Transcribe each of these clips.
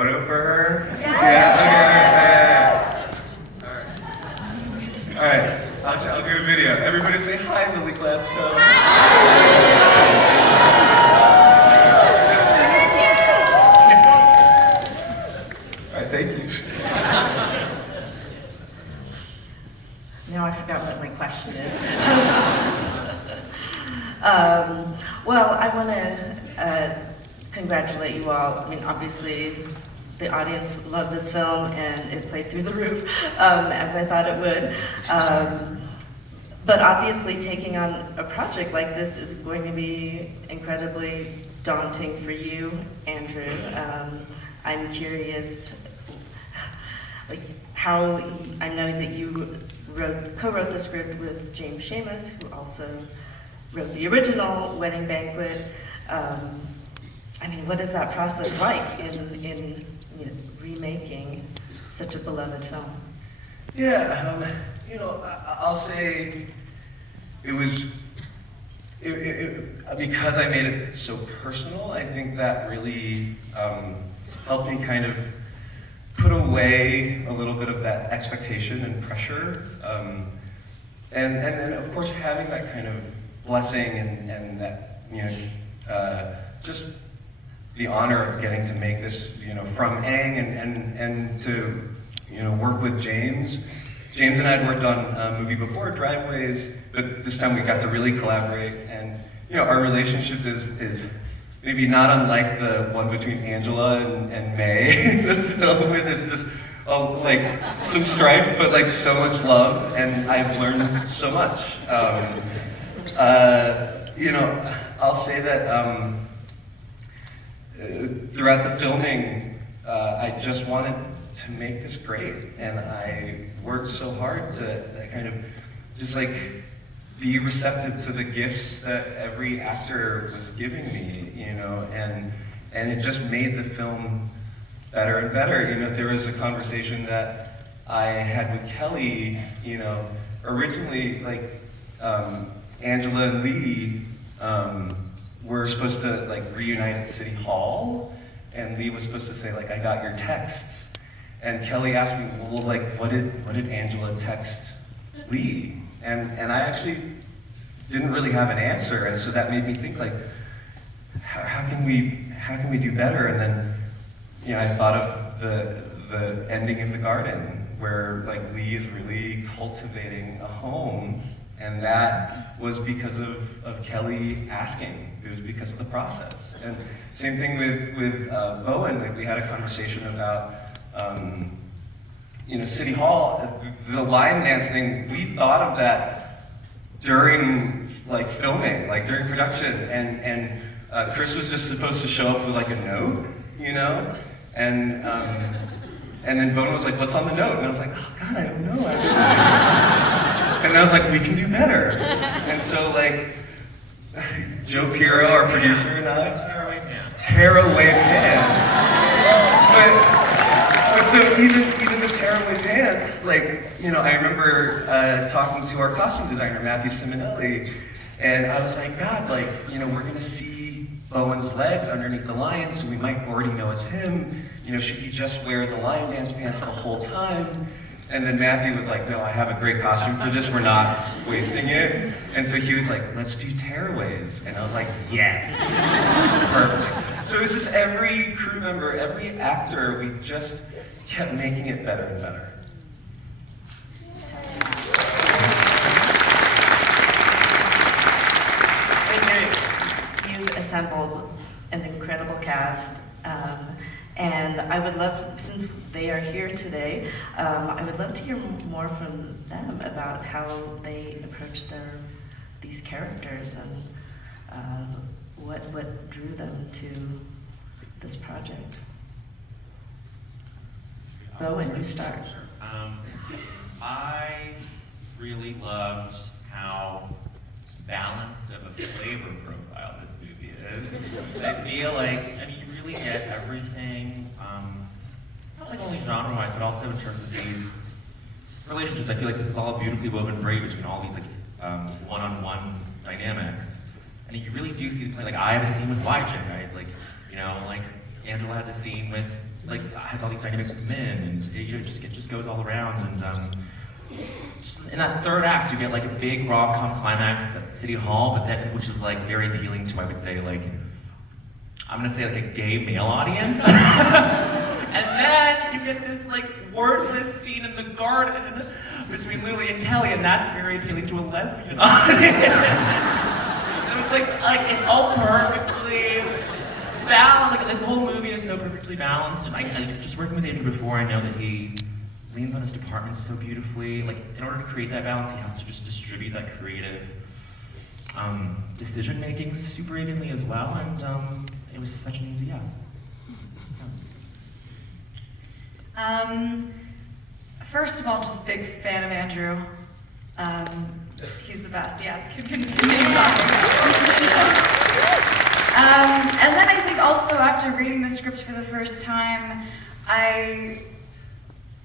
photo for her? Yeah, okay. All right, I'll do a video. Everybody say hi, Lily Gladstone. All right, thank you. Now I forgot what my question is. Well, I want to congratulate you all. I mean, obviously, the audience loved this film, and it played through the roof, as I thought it would. But obviously, taking on a project like this is going to be incredibly daunting for you, Andrew. I'm curious, like, how I know that you co-wrote the script with James Schamus, who also wrote the original Wedding Banquet. I mean, what is that process like in remaking such a beloved film? Yeah, I'll say it was because I made it so personal. I think that really helped me kind of put away a little bit of that expectation and pressure, and then of course having that kind of blessing and that just the honor of getting to make this from Aang and to work with James. James and I had worked on a movie before, Driveways, but this time we got to really collaborate, and our relationship is maybe not unlike the one between Angela and May. The film where there's just like some strife, but like so much love, and I've learned so much. I'll say that throughout the filming, I just wanted to make this great, and I worked so hard to kind of just like be receptive to the gifts that every actor was giving me, and it just made the film better and better. There was a conversation that I had with Kelly, originally, like, Angela and Lee were supposed to like reunite at City Hall, and Lee was supposed to say like, I got your texts. And Kelly asked me, well, like, what did Angela text Lee? And I actually didn't really have an answer, and so that made me think like, how can we do better? And then, I thought of the ending in the garden, where like Lee is really cultivating a home, and that was because of Kelly asking. It was because of the process. And same thing with Bowen. Like, we had a conversation about City Hall, the line dance thing. We thought of that during like filming, like during production, and Chris was just supposed to show up with like a note, and then Bowen was like, "What's on the note?" And I was like, "Oh God, I don't know actually." And I was like, "We can do better." And so like Joe Piro, our producer, and I tearaway pants. But so even the tearaway pants, like, I remember talking to our costume designer, Matthew Simonelli, and I was like, God, like, we're gonna see Bowen's legs underneath the lion, so we might already know it's him. Should he just wear the lion dance pants the whole time? And then Matthew was like, no, I have a great costume for this, we're not wasting it. And so he was like, let's do tearaways. And I was like, yes, perfect. So it was just every crew member, every actor, we just kept making it better and better. You've assembled an incredible cast. And I would love, since they are here today, I would love to hear more from them about how they approach these characters and what drew them to this project. Bowen, you start. I really loved how balanced of a flavor profile this movie is. I feel like, you really get everything, not like only genre-wise, but also in terms of these relationships. I feel like this is all a beautifully woven braid between all these like one-on-one dynamics. And you really do see the play. Like, I have a scene with YJ, right? Like, like Angela has a scene with like has all these dynamics with men, and it just goes all around. And in that third act, you get like a big rom-com climax at City Hall, but then which is like very appealing to, I would say, like I'm gonna say like a gay male audience. And then you get this like wordless scene in the garden between Lily and Kelly, and that's very appealing to a lesbian audience. And it's like it's all perfectly balanced. Like this whole movie is so perfectly balanced, and I just working with Andrew before, I know that he leans on his department so beautifully. Like in order to create that balance, he has to just distribute that creative decision making super evenly as well, and it was such an easy yes. First of all, just big fan of Andrew. He's the best. Yes, can continue talking. And then I think also after reading the script for the first time, I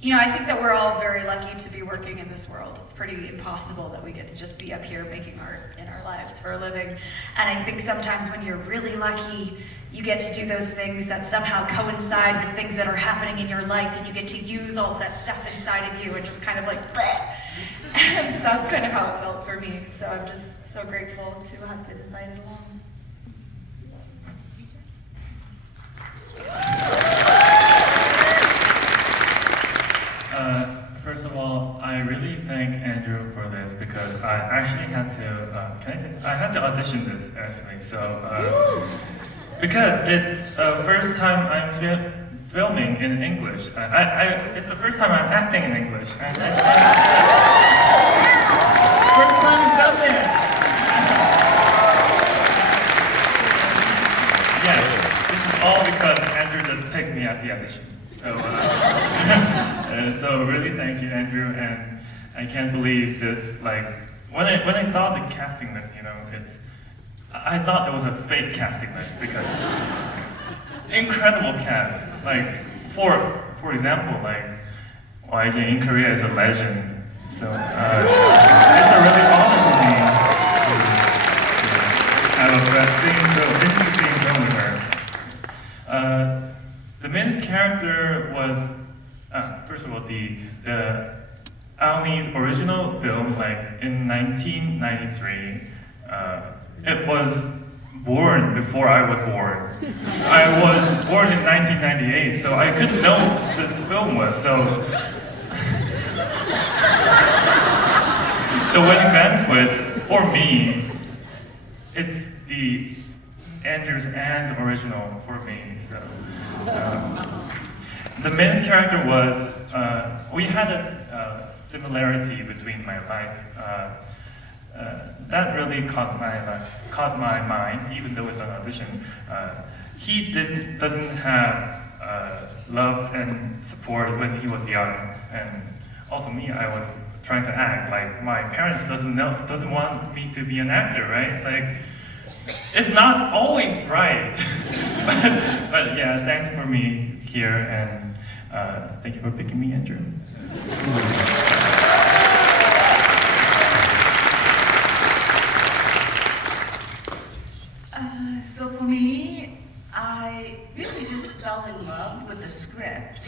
think that we're all very lucky to be working in this world. It's pretty impossible that we get to just be up here making art in our lives for a living. And I think sometimes when you're really lucky, you get to do those things that somehow coincide with things that are happening in your life, and you get to use all of that stuff inside of you and just kind of like, bleh. And that's kind of how it felt for me. So I'm just so grateful to have been invited along. First of all, I really thank Andrew for this because I actually had to, I had to audition this actually, so, because it's the first time I'm filming in English. It's the first time I'm acting in English. And first time I've done it! Yes, this is all because Andrew just picked me at the audition. So really thank you, Andrew, and I can't believe this. Like when I saw the casting list, I thought it was a fake casting list because incredible cast. Like for example, like YJ in Korea is a legend, so it's a really honor for me to have a interesting film with her. The main character was, first of all, the Aoni's original film, like in 1993. It was born before I was born. I was born in 1998, so I couldn't know what the film was. So the Wedding Banquet, for me, it's the Andrew's Anne's original for me. So. The main character was, we had a similarity between my life. That really caught my mind, even though it's an audition. He doesn't have love and support when he was young, and also me, I was trying to act. Like my parents doesn't want me to be an actor, right? Like it's not always right. but yeah, thanks for me here, and thank you for picking me, Andrew. So for me, I really just fell in love with the script.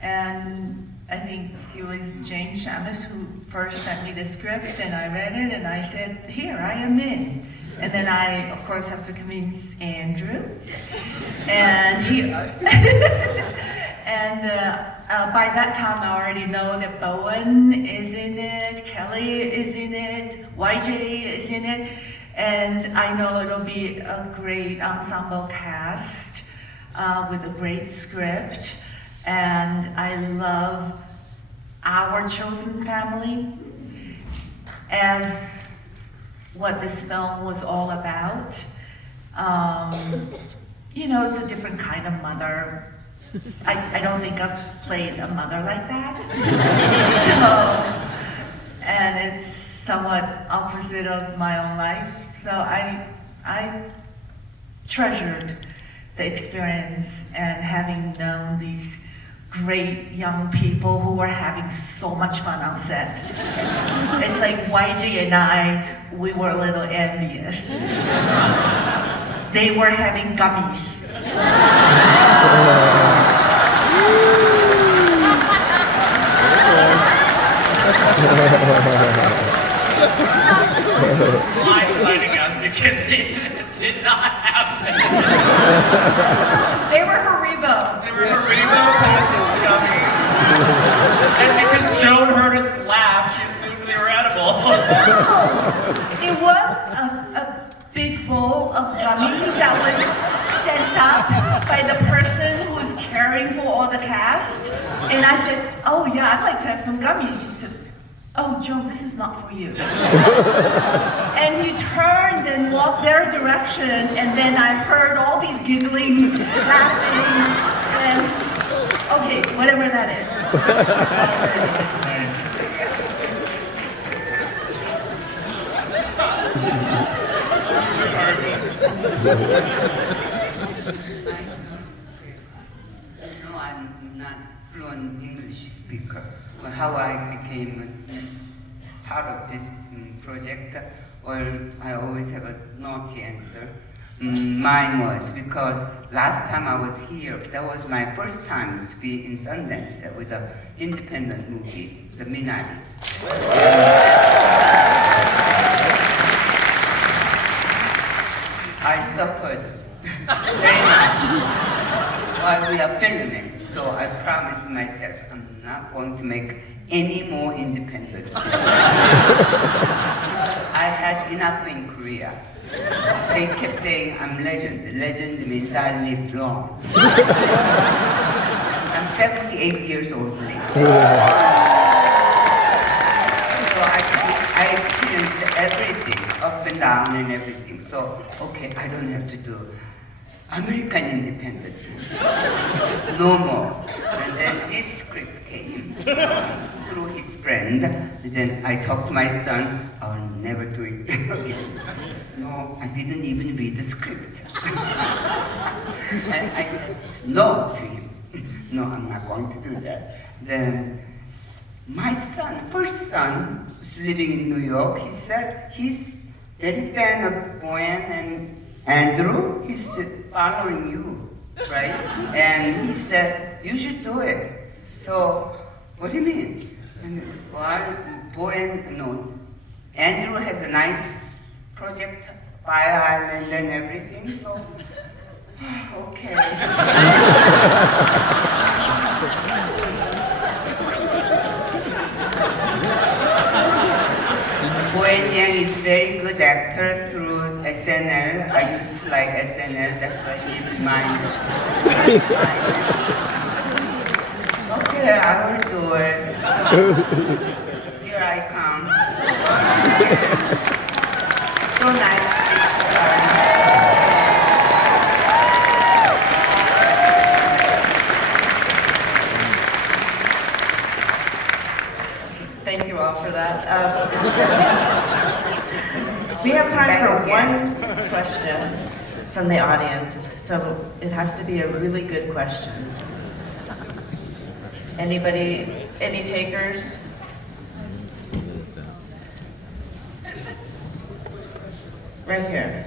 And I think it was James Schamus who first sent me the script, and I read it and I said, here, I am in. And then I, of course, have to convince Andrew. And he, and by that time I already know that Bowen is in it, Kelly is in it, YJ is in it. And I know it'll be a great ensemble cast with a great script. And I love our chosen family as what this film was all about. It's a different kind of mother. I don't think I've played a mother like that. And it's somewhat opposite of my own life. So I treasured the experience and having known these great young people who were having so much fun on set. It's like YG and I, we were a little envious. They were having gummies. a rainbow gummy. And because Joan heard us laugh, she assumed they were edible. It was a big bowl of gummy that was set up by the person who was caring for all the cast. And I said, oh yeah, I'd like to have some gummies. He said, oh, Joan, this is not for you. And he turned and walked their direction, and then I heard all these giggling, laughing, and okay, whatever that is. No, I'm not fluent English speaker. Well, how I became part of this project, well, I always have a naughty answer. Mine was because last time I was here, that was my first time to be in Sundance with an independent movie, The Minari. I suffered very much while we are filming, so I promised myself I'm not going to make any more independent. I had enough in Korea. They kept saying I'm legend. Legend means I lived long. I'm 78 years old now. So I experienced everything, up and down and everything. So, okay, I don't have to do American independence. No more. And then this script came through his friend. And then I talked to my son, I'll never do it again. No, I didn't even read the script. And I said no to him. No, I'm not going to do that. Then my son, first son, who's living in New York, he said he's very fan of Bowen and Andrew. He's following you, right? And he said, you should do it. So, what do you mean? And, well, Bowen, no, Andrew has a nice project, Fire Island and everything, so, okay. Bowen Yang is very good actor through SNL. I used to like SNL, that's why he's mine. Okay, I will do it. Here I come. So nice. Thank you all for that. We have time for one question from the audience, so it has to be a really good question. Anybody, any takers? Right here.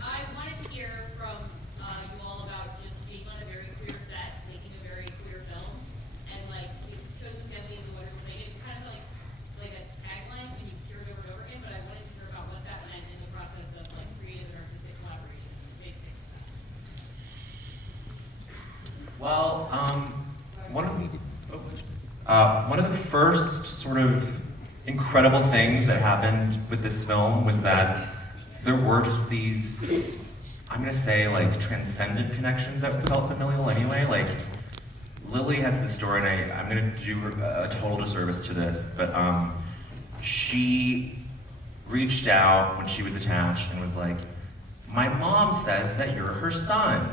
I wanted to hear from you all about just being on a very queer set, making a very queer film, and like chosen family is a wonderful thing. It kind of like a tagline when you hear it over and over again, but I wanted to hear about what that meant in the process of like creative and artistic collaboration in the safe space. Well, one of the first sort of incredible things that happened with this film was that there were just these, I'm gonna say like transcendent connections that felt familial anyway. Like Lily has this story, and I'm gonna do a total disservice to this, but she reached out when she was attached and was like, my mom says that you're her son.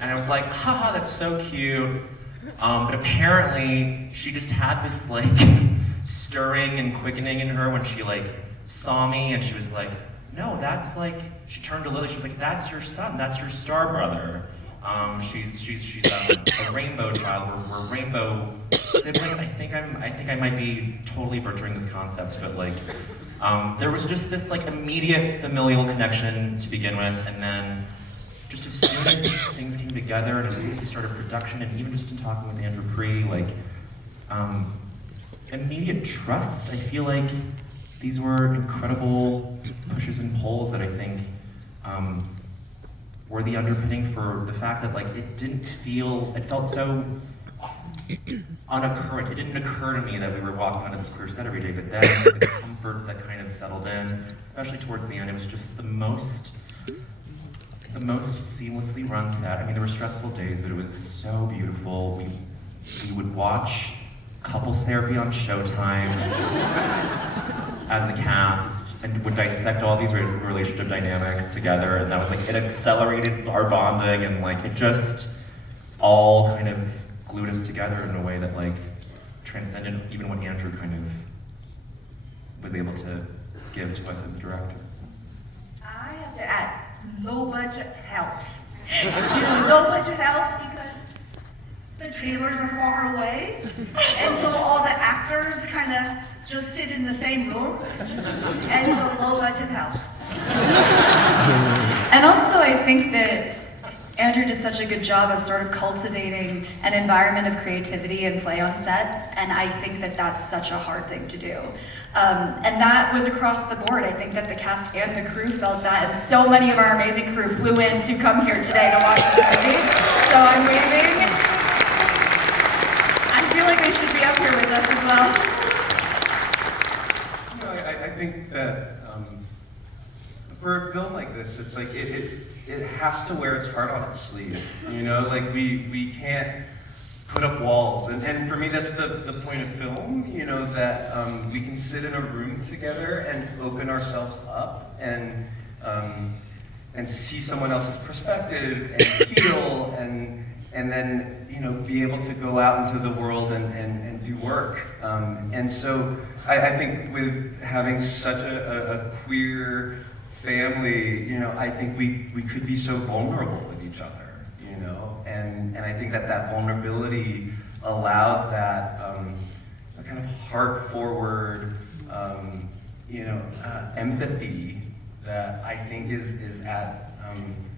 And I was like, haha, that's so cute. But apparently she just had this like stirring and quickening in her when she like saw me, and she was like, no, that's like, she turned to Lily, she was like, that's your son, that's your star brother. She's a rainbow child, we're rainbow siblings. I think I might be totally butchering this concept, but like, there was just this like immediate familial connection to begin with, and then just as soon as things came together, and as soon as we started production, and even just in talking with Andrew Pree, like, immediate trust. I feel like these were incredible pushes and pulls that I think were the underpinning for the fact that like it felt so unoccurrent. It didn't occur to me that we were walking onto this queer set every day, but then the comfort that kind of settled in, especially towards the end, it was just the most seamlessly run set. I mean, there were stressful days, but it was so beautiful. We would watch couples therapy on Showtime as a cast, and would dissect all these relationship dynamics together, and that was like, it accelerated our bonding, and like, it just all kind of glued us together in a way that like transcended even what Andrew kind of was able to give to us as a director. I have to add, low budget helps. Low budget helps because the trailers are far away, and so all the actors kind of just sit in the same room, and so low budget helps. And also, I think that Andrew did such a good job of sort of cultivating an environment of creativity and play on set, and I think that that's such a hard thing to do. And that was across the board. I think that the cast and the crew felt that, and so many of our amazing crew flew in to come here today to watch this movie. So I'm waving. I feel like they should be up here with us as well. You know, I think that for a film like this, it's like it has to wear its heart on its sleeve. You know, like we can't put up walls, and for me that's the point of film. You know, that we can sit in a room together and open ourselves up and see someone else's perspective and feel and then, you know, be able to go out into the world and do work. And so I think with having such a queer family, you know, I think we could be so vulnerable with each other, you know, and I think that vulnerability allowed that kind of heart-forward, you know, empathy that I think is at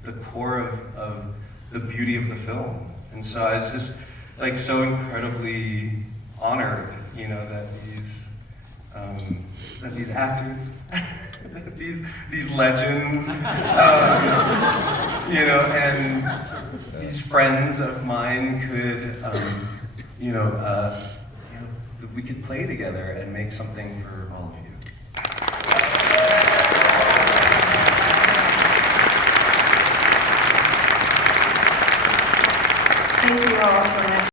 the core of the beauty of the film. And so I was just like so incredibly honored, you know, that these actors, these legends, you know, and these friends of mine could, you know, we could play together and make something for all of you. Thank you all so much.